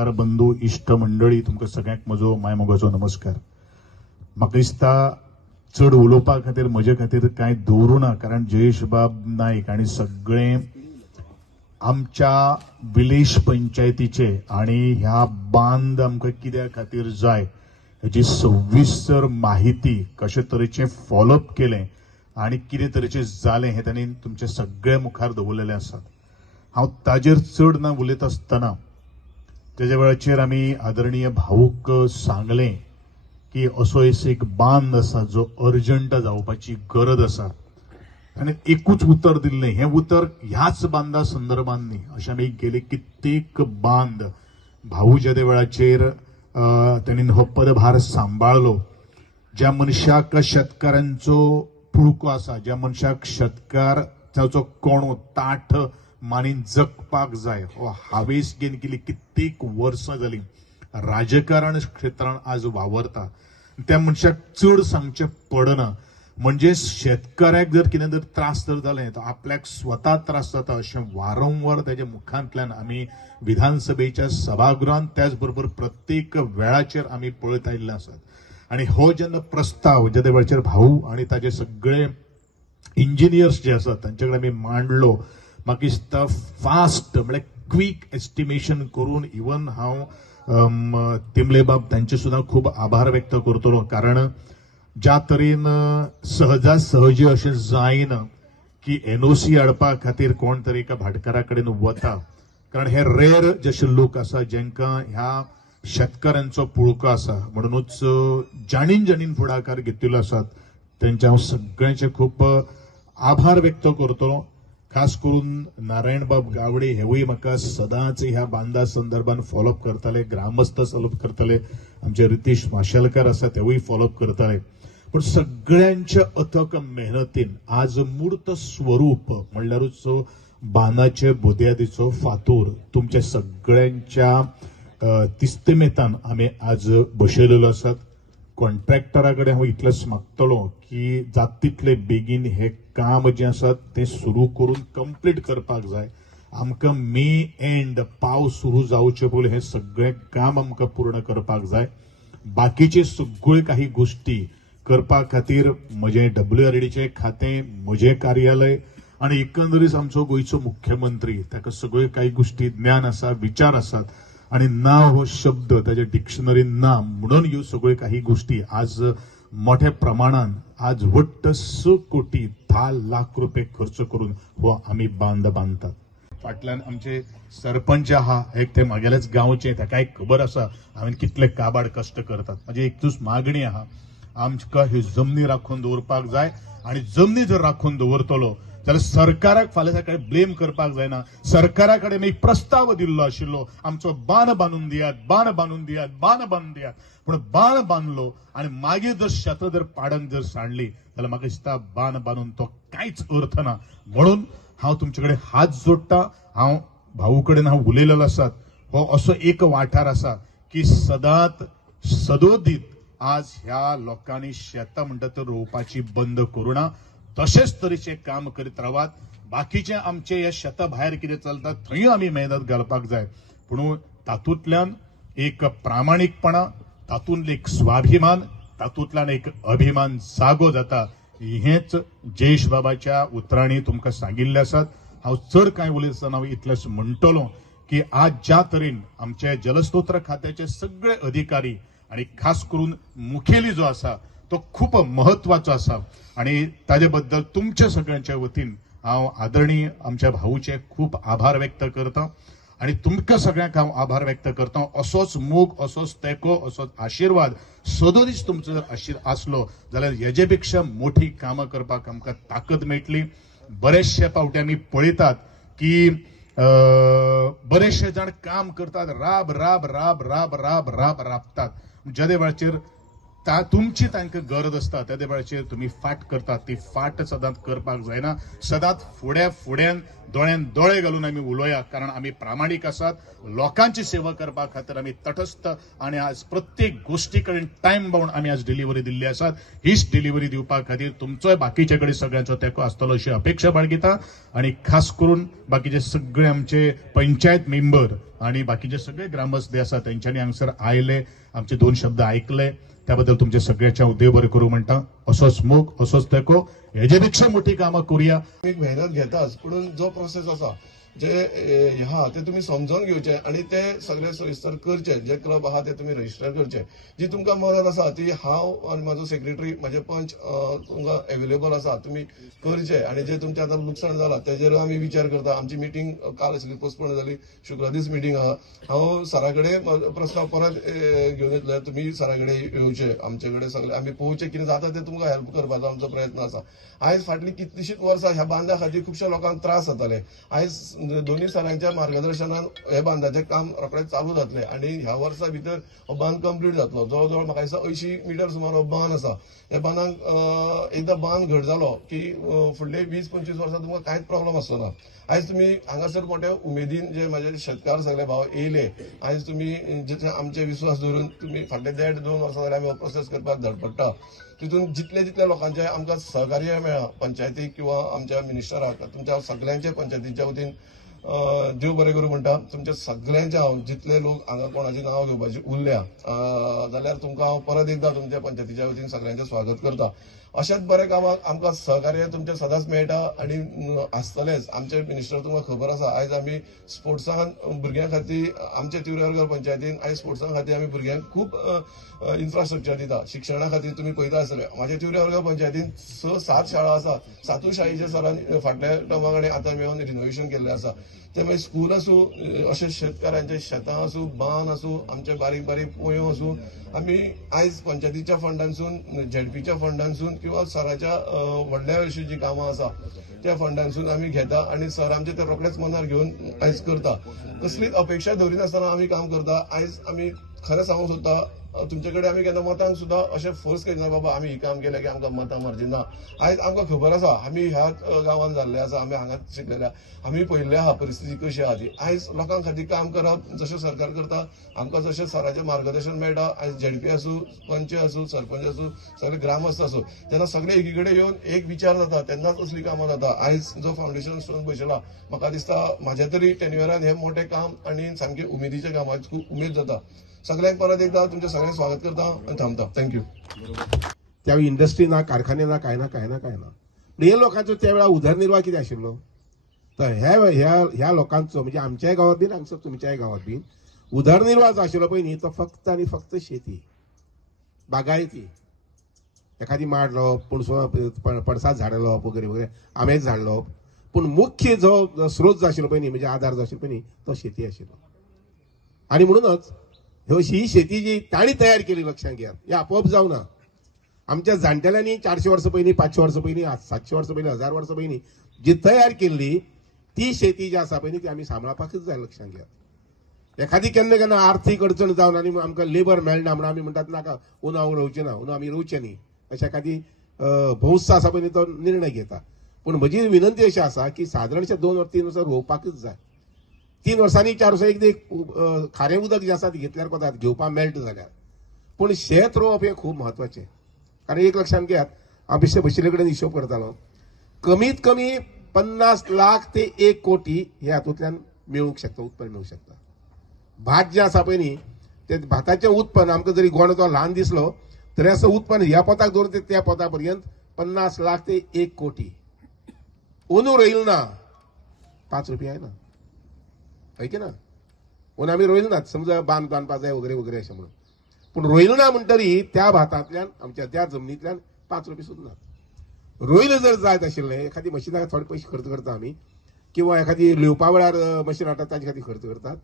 पत्रकार बंधू इष्ट मंडळी तुमकां सगळ्यांक म्हजो मायमोगाचो नमस्कार। म्हाका दिसता चड उलोवपा खातीर म्हजे खातीर कांय दवरूं ना, कारण जयेश बाब नायक आनी सगळे आमच्या विलेश पंचायतीचे आणि ह्या बांद आमकां कित्या खातीर जाय हेची सविस्तर माहिती कशे तरेचे फॉलोअप केलें आणि कितें तरेचें जालें हें तांणी तुमचे सगळे मुखार दवरलेलें आसा। हांव ताजेर चड ना उलयता आसतना तेजे वेळाचेर आमी आदरणीय भाऊक सांगलें की असो एक बांद आसा जो अर्जंट जावपाची गरज आसा, आनी एकूच उतर दिल्लें। हें उतर ह्याच बांदा संदर्भात न्ही, अशें आमी गेले कित्येक बांद भाऊ ज्या वेळाचेर त्यांनी हो पदभार सांबाळलो, ज्या मनशाक शेतकारांचो पुळको आसा, ज्या मनशाक शेतकार ताचो कोणो ताठ मानीन जगपाक जाय, हो हावेस घेवन गेली कित्येक वर्सां जाली राजकारण क्षेत्रांत आज वावरता, त्या मनशाक चड सांगचें पडना। म्हणजे शेतकऱ्याक जर कितें जर त्रास जर जालें तर आपल्याक स्वता त्रास जाता अशें वारंवार ताच्या मुखांतल्यान आमी विधानसभेच्या सभागृहांत त्याच बरोबर प्रत्येक वेळाचेर आमी पळयत आयिल्ले आसात। आणि हो जेन्ना प्रस्ताव ज्या वेळाचेर भाऊ आणि ताजे सगळे इंजिनियर्स जे आसात तांचे कडेन आमी मांडलो, म्हाका दिसता फास्ट म्हळ्यार क्विक एस्टिमेशन करून इवन हांव तिमले बाब तांचे सुद्दां खूब आभार व्यक्त करतलो, कारण ज्या तरेन सहजासहजी अशें जायना की एनओसी हाडपा खातीर कोण तरी एका भाटकारा कडेन वता, कारण हे रेर जशे लोक आसा जेंकां ह्या शेतकऱ्यांचो पुळको आसा। म्हणूनच जाणीन फुडाकार घेतिल्लो आसात त्यांचे हांव सगळ्यांचे खूब आभार व्यक्त करतलो। खास करून नारायण बाब गावडे हेवूय म्हाका सदांच ह्या बांदा संदर्भात फॉलोअप करताले, ग्रामस्थ फॉलोअप करताले, आमचे रितीश माशेलकर आसा तेवूय फॉलोअप करताले। पण सगळ्यांच्या अथक मेहनतीन आज मूर्त स्वरूप म्हणल्यारूच बांदाचे बुदयादीचो फातूर तुमच्या सगळ्यांच्या तिस्तेमेतान आमी आज बसयलेलो आसात। कॉन्ट्रॅक्टरा कडेन हांव इतलेंच मागतलो की जात तितले बेगीन हे काम जे आसा ते सुरू करून कंप्लीट करपाक जाय। आमकां मे एंड पावस सुरू जावचे पयलीं हे सगळे काम आमकां पूर्ण करपाक जाय। बाकीचे सगळे काही गोष्टी करपा खातीर म्हजें WRDचे खातें, म्हजें कार्यालय आणि एकंदरीत आमचो गोंयचो मुख्यमंत्री ताका सगळ्यो काही गोष्टी ज्ञान आसा, विचार आसात, आणि ना हो शब्द ताच्या डिक्शनरीन ना, म्हणून ह्यो सगळ्यो काही गोष्टी आज मोठ्या प्रमाणात आज वट्ट 6 कोटी 10 लाख रुपये खर्च करून हो आमी बांद बांदतात। फाटल्यान आमचे सरपंच आहा एक ते म्हागेल्याच गांवचे, ताकाय खबर आसा हांवें कितले काबाड कश्ट करतात। म्हणजे एकूच मागणी आहा, आमकां ह्यो जमनी राखून दवरपाक जाय, आणि जमनी जर राखून दवरतलो जाल्यार सरकाराक फाल्यां सकाळी ब्लेम करपाक जायना। सरकारा कडेन एक प्रस्ताव दिल्लो आशिल्लो, आमचो बांद बांदून दियात, बांद बांदून दियात, बांद बांदून दियात, पूण बांद बांदलो आणि मागीर जर शेतां जर पाडंग जर सांडली जाल्यार म्हाका दिसता बांद बांदून तो कांयच अर्थ ना। म्हणून हांव तुमचे कडेन हात जोडटा, हांव भाऊ कडेन हांव उलयलेलो आसात, हो असो एक वाठार आसा की सदांच सदोदीत आज ह्या लोकांनी शेतां म्हणटा तर रोवपाची बंद करूं ना, तशेंच तरेचे काम करीत रावात। बाकीचे आमचे ह्या शेता भायर कितें चलता थंय आमी मेहनत घालपाक जाय, पूण तातूंतल्यान एक प्रामाणीकपणा, तातूंत एक स्वाभिमान, तातूंतल्यान एक अभिमान जागो जाता। हेच जयेश बाबाच्या उतरांनी तुमकां सांगिल्ले आसात। हांव चड कांय उलयतना हांव इतलेंच म्हणटलों की आज ज्या तरेन आमचे जलस्रोत खात्याचे सगळे अधिकारी आणि खास करून मुखेली जो आसा तो खूप महत्वाचो आसा, आणि ताजे बद्दल तुमच्या सगळ्यांच्या वतीन हांव आदरणीय आमच्या भाऊचे खूप आभार व्यक्त करता, आणि तुमकां सगळ्यांक हांव आभार व्यक्त करता। असोच मोग, असोच तेंको, असोच आशिर्वाद सदोदीच तुमचो जर आसलो जाल्यार हेजे पेक्षा मोठी कामां करपाक आमकां ताकद मेळटली। बरेचशे फावटी आमी पळयतात की बरेचशे जाण काम करतात, राब राब राब राब राब राब राबतात, ज्या वेळाचेर तुमची तांकां गरज आसता त्या वेळाचेर तुमी फाट करतात ती फाट सदांच करपाक जायना सदांच फुड्यान दोळ्यान दोळे घालून आमी उलोवया कारण आमी प्रामाणीक आसात लोकांची सेवा करपा खातीर आमी तटस्थ आणि आज प्रत्येक गोष्टी कडेन टायम बाउंड आमी आज डिलिव्हरी दिल्ली आसात हीच डिलिव्हरी दिवपा खातीर तुमचोय बाकीचे कडेन सगळ्यांचो तेंको आसतलो अशी अपेक्षा बाळगिता आणि खास करून बाकीचे सगळे आमचे पंचायत मेंबर आणि बाकीचे सगळे ग्रामस्थ जे आसात तेंच्यांनी हांगसर आयले आमचे 2 शब्द ऐकले त्याबद्दल तुमचे सगळ्याच्या देव बरें करूं म्हणटा असोच मोग असोच तेको हेजे पेक्षा मोठी कामां करूया एक मेहनत घेताच पण जो प्रोसेस आसा जे हा ते तुम्ही समजून घेवचे आणि ते सगळे सोयीस्कर करचे जे क्लब आहा ते तुम्ही रजिस्टर करचे जी तुमकां मदत आसा ती हांव आणि म्हाजो सेक्रेटरी म्हाजे पंच तुमकां अवेलेबल आसा तुम्ही करचे आणि जे तुमचे आतां लुकसाण जाला तेजेर आमी विचार करता आमची मिटींग काल आशिल्ली पोस्टपोन जाली शुक्रा दीस मिटींग आहा हांव सरा कडेन प्रस्ताव परत घेवन येतले तुम्ही सरा कडेन येवचे आमचे कडेन सगळे आमी पोवचे कितें जाता ते तुमकां हेल्प करपाचो आमचो प्रयत्न आसा आयज फाटली कितलीशींच वर्सां ह्या बांदा खातीर खुबश्या लोकांक त्रास जाताले आयज दोन्ही सरांच्या मार्गदर्शनान हे बांदाचे काम रोखडेच चालू जातले आणि ह्या वर्सा भितर हो बांद कंप्लीट जातलो जवळ म्हाका दिसता 80 मिटर सुमार हो बांद आसा हे बांदाक एकदा बांद घट जालो की फुडले 20-25 वर्सां तुमकां कांयच प्रॉब्लम आसचो ना आयज तुम्ही हांगासर मोठ्या उमेदीन जे माझे शेतकार सगळे भाव येयले आयज तुम्ही जे आमचे विश्वास धरून तुम्ही फाटले 1.5-2 वर्सां जाल्यार आमी हो प्रोसेस करपाक धडपडटा तितून जितले लोकांचे आमकां सहकार्य मेळ्ळा पंचायतीक किंवा आमच्या मिनिस्टराक तुमच्या सगळ्यांचे पंचायतीच्या वतीन देव बरें करूं म्हणटा तुमच्या सगळ्यांचे हांव जितले लोक हांगा कोणाचें नांव घेवपाचें उरल्या जाल्यार तुमकां हांव परत एकदां तुमच्या पंचायतीच्या वतीन सगळ्यांचें स्वागत करता अशेंच बरे कामाक आमकां सहकार्य तुमचे सदांच मेळटा आणि आसतलेच आमचे मिनिस्टर तुमकां खबर आसा आयज आमी स्पोर्ट्सान भुरग्यां खातीर आमचे तिवरेरकर पंचायतीन आयज स्पोर्ट्सां खातीर आमी भुरग्यांक खूब इन्फ्रास्ट्रक्चर दिता शिक्षणा खातीर तुमी पळयता आसतले म्हाज्या तिवरेरकर पंचायतीन 6-7 शाळा आसा 7 शाळेच्या सरांनी फाटल्या टर्मा कडेन आतां मेळून रिनोवेशन केल्लें आसा ते मागीर स्कूल आसूं अशें शेतकारांचे शेतां आसूं बांद आसूं आमचे बारीक बारीक पोयो आसूं आमी आयज पंचायतीच्या फंडांसून झेडपीच्या फंडांसून किंवा सराच्या व्हडल्या अशी जी कामां आसा त्या फंडांसून आमी घेता आणि सर आमचे ते रोखडेच मनार घेवन आयज करता कसलीच अपेक्षा दवरिनासतना आमी काम करता आयज आमी खरें सांगूंक सोदता तुमचे कडेन आमी केन्ना मतांक सुद्दां अशें फोर्स करिना बाबा आमी ही काम केलें की आमकां मतां मारची ना आयज आमकां खबर आसा आमी ह्याच गांवांत जाल्ले आसा आमी हांगाच शिकलेले आमी पळयल्ले आहा परिस्थिती कशी आहा ती आयज लोकां खातीर काम करप जशें सरकार करता आमकां जशें सराचें मार्गदर्शन मेळटा आयज झेडपी आसूं पंच आसूं सरपंच आसूं सगळे ग्रामस्थ आसूं तेन्ना सगळे एकी कडेन येवन एक विचार जाता तेन्नाच असली कामां जाता आयज जो फावंडेशन स्टोन बसयला म्हाका दिसता म्हाज्या तरी टेन्युअरान हें मोठें काम आनी सामकें उमेदीचें काम आयज खूब उमेद जाता सगळ्यांक परत एकदा तुमचे सगळें स्वागत करता आणि थांबता थँक्यू त्यावेळी इंडस्ट्री ना कारखाने ना काय ना हे लोकांचो त्यावेळा उदरनिर्वाह कितें आशिल्लो तर ह्या लोकांचो म्हणजे आमच्याय गांवांत बीन हांगसर तुमच्याय गांवांत बीन उदरनिर्वाह जो आशिल्लो पळय न्ही तो फक्त आनी फक्त शेती बागायती एखादी माड लावप पणसा झाडां लावप वगैरे आंब्याचें झाड लावप पूण मुख्य जो स्रोत जो आशिल्लो पळय न्ही म्हणजे आधार जो आशिल्लो पळय न्ही तो शेती आशिल्लो आणि म्हणूनच ही शेती जी ताणी तयार केली लक्षात घ्या हे आपोआप जावना आमच्या जाणटेल्यांनी 400 वर्सां पयलीं 500 वर्सां पयलीं 700 वर्सां पयलीं 1000 वर्सां पयलीं जी तयार केल्ली ती शेती जी आसा पळय ती आमी सांबाळपाकच जाय लक्षात घ्या एखादी केन्ना आर्थीक अडचण जावन आनी आमकां लेबर मेळना म्हणून आमी म्हणटात नाका उन्हा उडोवचें ना उन्हा आमी रोवचें न्ही अशें एखादी भौस आसा पळय तो निर्णय घेता पूण म्हजी विनंती अशी आसा की सादारणशे 2-3 वर्सां रोवपाकच जाय 3 वर्सांनी 4 वर्सां एक खारें उदक जें आसा तें घेतल्यार कोतात घेवपाक मेळटा जाल्यार पूण शेत रोवप हें खूब म्हत्वाचें कारण एक लक्षात घेयात हांव बशिल्ले कडेन हिशोब करतालो कमीत कमी 50 लाख ते 1 कोटी हे हातूंतल्यान मेळूंक शकता उत्पन्न मेळूंक शकता भात जें आसा पळय न्ही ते भाताचें उत्पन्न आमकां जरी गोंड तो ल्हान दिसलो तरी असं उत्पन्न ह्या पोताक धरून ते त्या पोता पर्यंत 50 लाख ते 1 कोटी अंदू रोयलो ना 5 रुपया ना की ना पूण आमी रोयले नात समजा बांद बांदपाक जाय वगैरे अशें म्हणून पूण रोयलो ना म्हणटरी त्या भातांतल्यान आमच्या त्या जमनींतल्यान 5 रुपया सुद्दां ना रोयले जर जायत आशिल्लें एखादी मशिनाक थोडे पयशे खर्च करता आमी किंवा एखादी लिवपा वेळार मशीन हाडटात ताचे खातीर खर्च करतात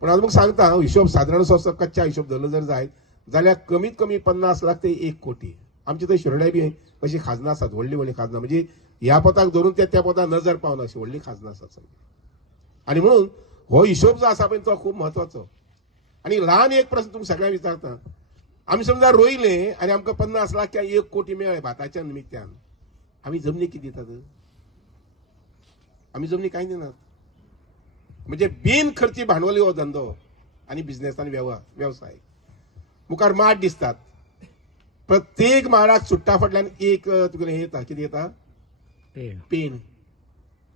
पूण हांव तुमकां सांगता हिशोब सादारण असो कच्च्या हिशोब धरलो जर जायत जाल्यार कमीत कमी 50 लाख ते 1 कोटी आमचे थंय शिरोड्याय बी अशी खाजनां आसात व्हडली खाजनां म्हणजे ह्या पोताक धरून त्या पोताक नजर पावना अशी व्हडली खाजनां आसात आनी म्हणून हो हिशोब जो आसा पळय तो खूब म्हत्वाचो आणि लहान एक प्रश्न तुमकां सगळ्यांक विचारता आमी समजा रोयले आनी आमकां 50 लाख किंवा 1 कोटी मेळ्ळे भाताच्या निमित्यान, आमी जमनी कितें दितात? आमी जमनी कांय दिनात. म्हणजे बिन खर्ची भांडवली हो धंदो आनी बिझनेस आनी व्यवसाय. मुखार माड दिसतात, प्रत्येक माडाक सुट्टा फाटल्यान एक तुगेलें हे येता, कितें येता? पेन.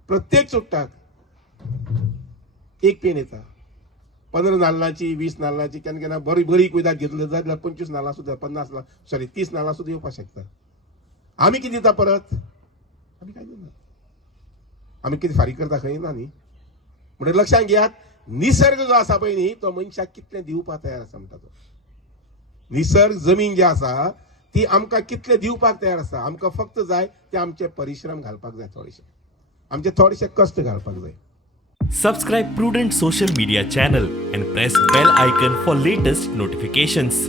प्रत्येक सुट्टाक एक पेन येता. 15 नाल्लांची, 20 नाल्लांची, केन्ना केन्ना बरी कुयदाक घेतली जाल्यार 25 नाल्लां सुद्दां, 50 लाख, 30 नाल्लां सुद्दां येवपाक शकता. आमी कितें दिता परत? आमी कांय दिना. आमी कितें फारीक करता खंय ना न्ही. म्हणजे लक्षांत घेयात, निसर्ग जो आसा पळय न्ही, तो मनशाक कितलें दिवपाक तयार आसा म्हणटा तो. निसर्ग जमीन जी आसा ती आमकां कितलें दिवपाक तयार आसा. आमकां फक्त जाय ते आमचे परिश्रम घालपाक जाय, थोडेशे आमचे थोडेशे कश्ट घालपाक जाय. Subscribe Prudent social media channel and press bell icon for latest notifications.